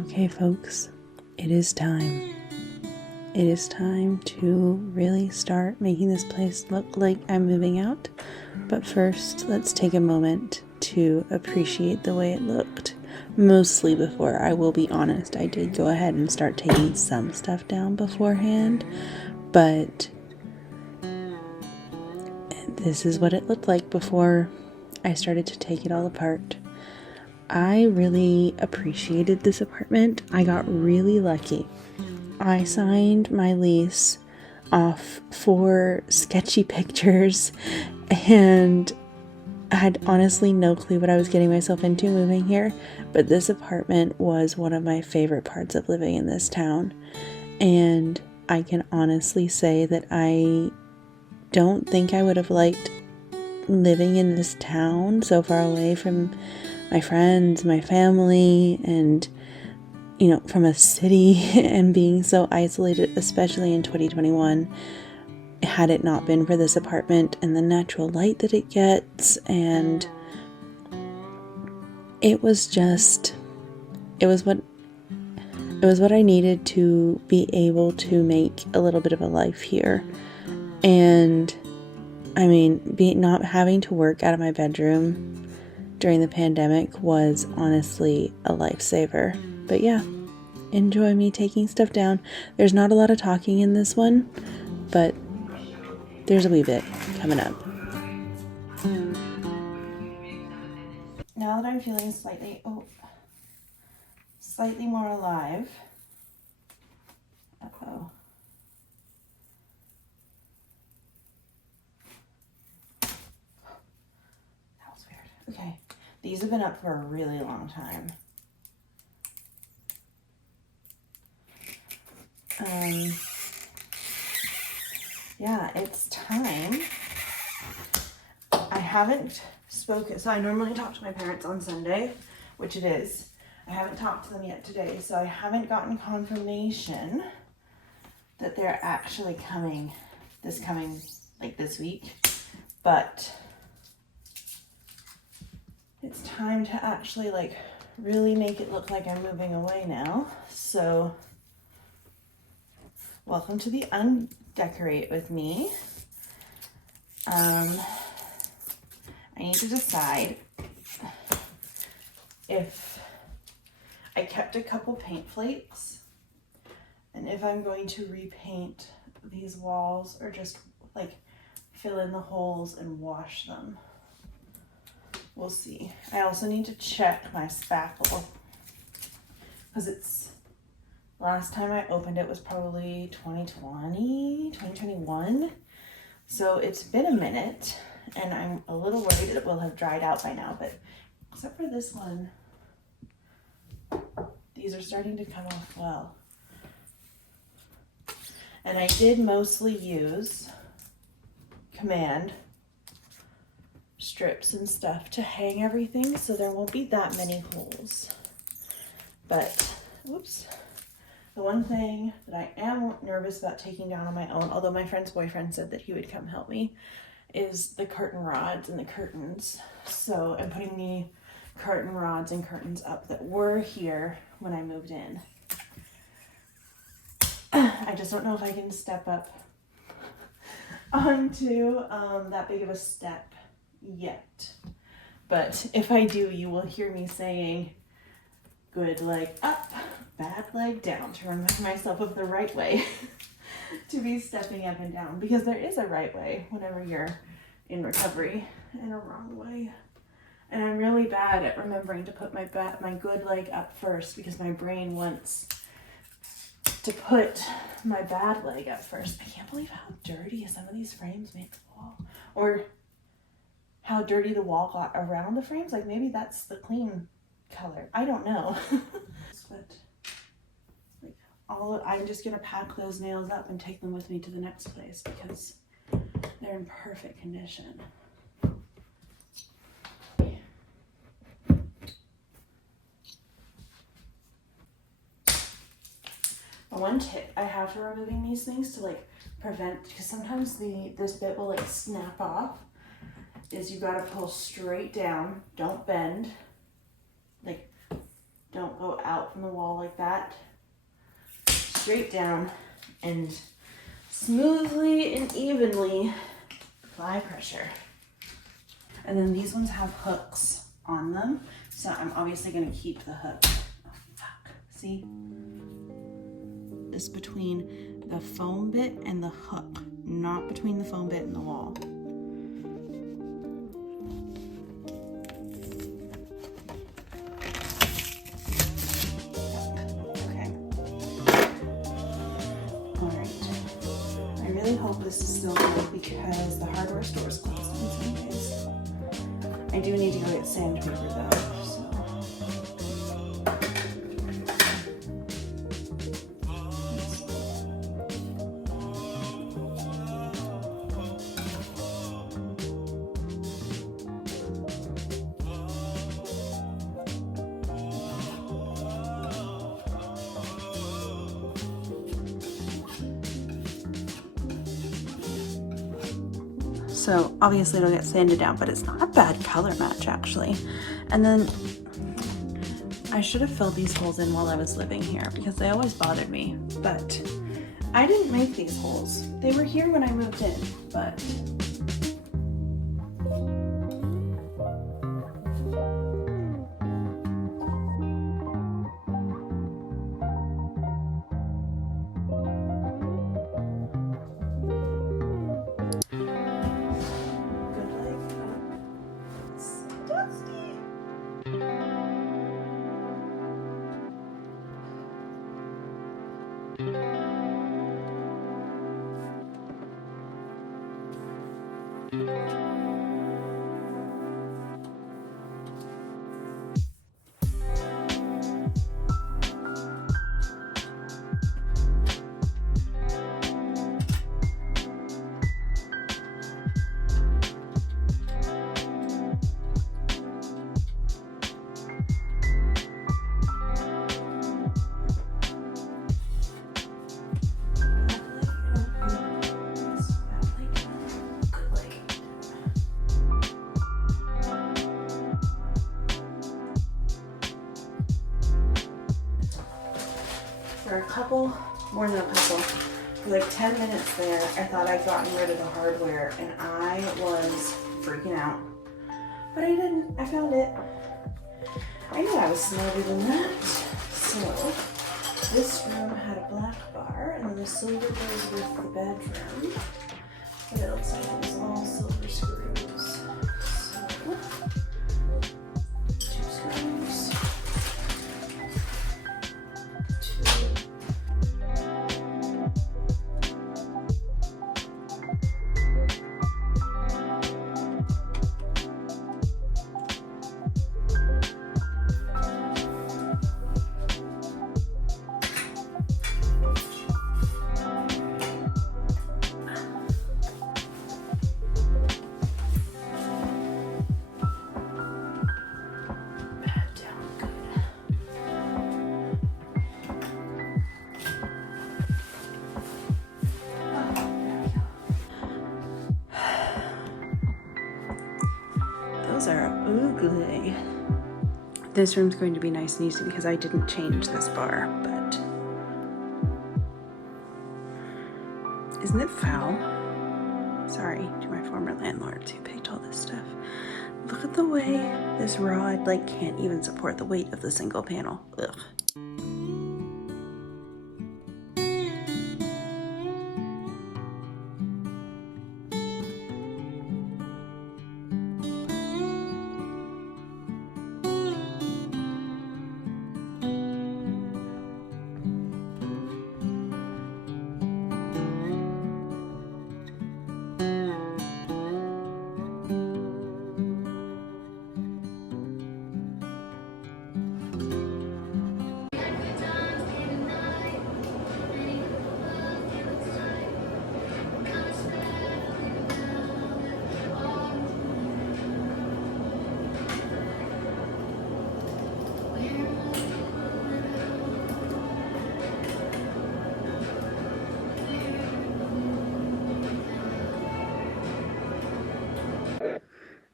Okay, folks, it is time. It is time to really start making this place look like I'm moving out. But first, let's take a moment to appreciate the way it looked. Mostly before, I will be honest, I did go ahead and start taking some stuff down beforehand. But this is what it looked like before I started to take it all apart. I really appreciated this apartment. I got really lucky. I signed my lease off for sketchy pictures and had honestly no clue what I was getting myself into moving here, but this apartment was one of my favorite parts of living in this town. And I can honestly say that I don't think I would have liked living in this town so far away from my friends, my family, and from a city and being so isolated, especially in 2021, had it not been for this apartment and the natural light that it gets. And it was what I needed to be able to make a little bit of a life here. And I mean, not having to work out of my bedroom during the pandemic was honestly a lifesaver. But yeah, enjoy me taking stuff down. There's not a lot of talking in this one, but there's a wee bit coming up. Now that I'm feeling slightly more alive. Uh-oh. That was weird. Okay. These have been up for a really long time. Yeah, it's time. I haven't spoken, so I normally talk to my parents on Sunday, which it is. I haven't talked to them yet today, so I haven't gotten confirmation that they're actually coming this week, but it's time to actually really make it look like I'm moving away now. So welcome to the Undecorate with me. I need to decide if I kept a couple paint flakes and if I'm going to repaint these walls or just fill in the holes and wash them. We'll see. I also need to check my spackle because last time I opened it was probably 2021. So it's been a minute and I'm a little worried it will have dried out by now, but except for this one, these are starting to come off well. And I did mostly use Command strips and stuff to hang everything, so there won't be that many holes. But, oops. The one thing that I am nervous about taking down on my own, although my friend's boyfriend said that he would come help me, is the curtain rods and the curtains. So I'm putting the curtain rods and curtains up that were here when I moved in. I just don't know if I can step up onto that big of a step yet. But if I do, you will hear me saying, good leg up, bad leg down, to remind myself of the right way to be stepping up and down, because there is a right way whenever you're in recovery and a wrong way. And I'm really bad at remembering to put my good leg up first because my brain wants to put my bad leg up first. I can't believe how dirty some of these frames make the wall, or how dirty the wall got around the frames. Maybe that's the clean color. I don't know. But I'm just gonna pack those nails up and take them with me to the next place because they're in perfect condition. One tip I have for removing these things to prevent, because sometimes this bit will snap off, is you gotta pull straight down. Don't bend. don't go out from the wall like that. Straight down and smoothly and evenly apply pressure. And then these ones have hooks on them, so I'm obviously going to keep the hook. Oh, fuck. See? This between the foam bit and the hook, not between the foam bit and the wall. Okay. All right. I really hope this is still good because the hardware store is closed on Sundays. I do need to go get sandpaper though, so. So obviously it'll get sanded down, but it's not a bad color match actually. And then I should have filled these holes in while I was living here because they always bothered me, but I didn't make these holes. They were here when I moved in, but for a couple, more than a couple, for like 10 minutes there, I thought I'd gotten rid of the hardware and I was freaking out. But I didn't, I found it. I knew I was smarter than that. So, this room had a black bar and then the silver goes with the bedroom. But it looks like it was all silver screws. So, 2 screws. Are ugly. This room's going to be nice and easy because I didn't change this bar, but isn't it foul? Sorry to my former landlords who picked all this stuff. Look at the way this rod like can't even support the weight of the single panel. Ugh.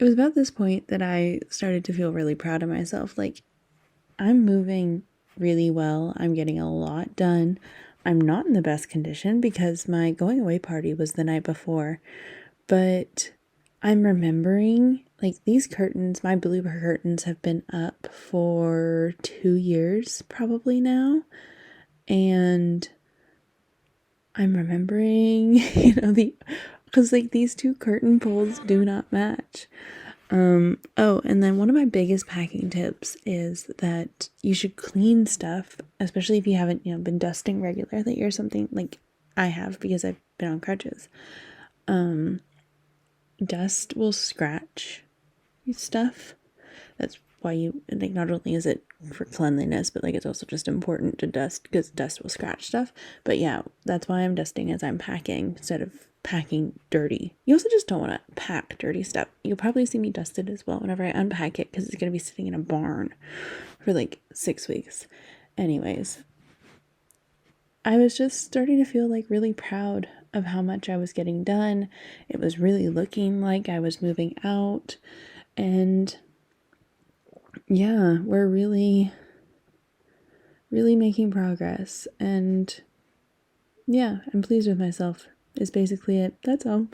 It was about this point that I started to feel really proud of myself. Like, I'm moving really well. I'm getting a lot done. I'm not in the best condition because my going away party was the night before, but I'm remembering like these curtains, my blooper curtains have been up for 2 years probably now. And I'm remembering, because like these two curtain poles do not match. Oh, and then one of my biggest packing tips is that you should clean stuff, especially if you haven't, been dusting regularly or something like I have because I've been on crutches. Dust will scratch stuff. That's why you, like, not only is it for cleanliness, but like it's also just important to dust because dust will scratch stuff. But yeah, that's why I'm dusting as I'm packing instead of packing dirty. You also just don't want to pack dirty stuff. You'll probably see me dusted as well whenever I unpack it because it's going to be sitting in a barn for like 6 weeks. Anyways, I was just starting to feel like really proud of how much I was getting done. It was really looking like I was moving out. And yeah, we're really, really making progress. And yeah, I'm pleased with myself, is basically it. That's all.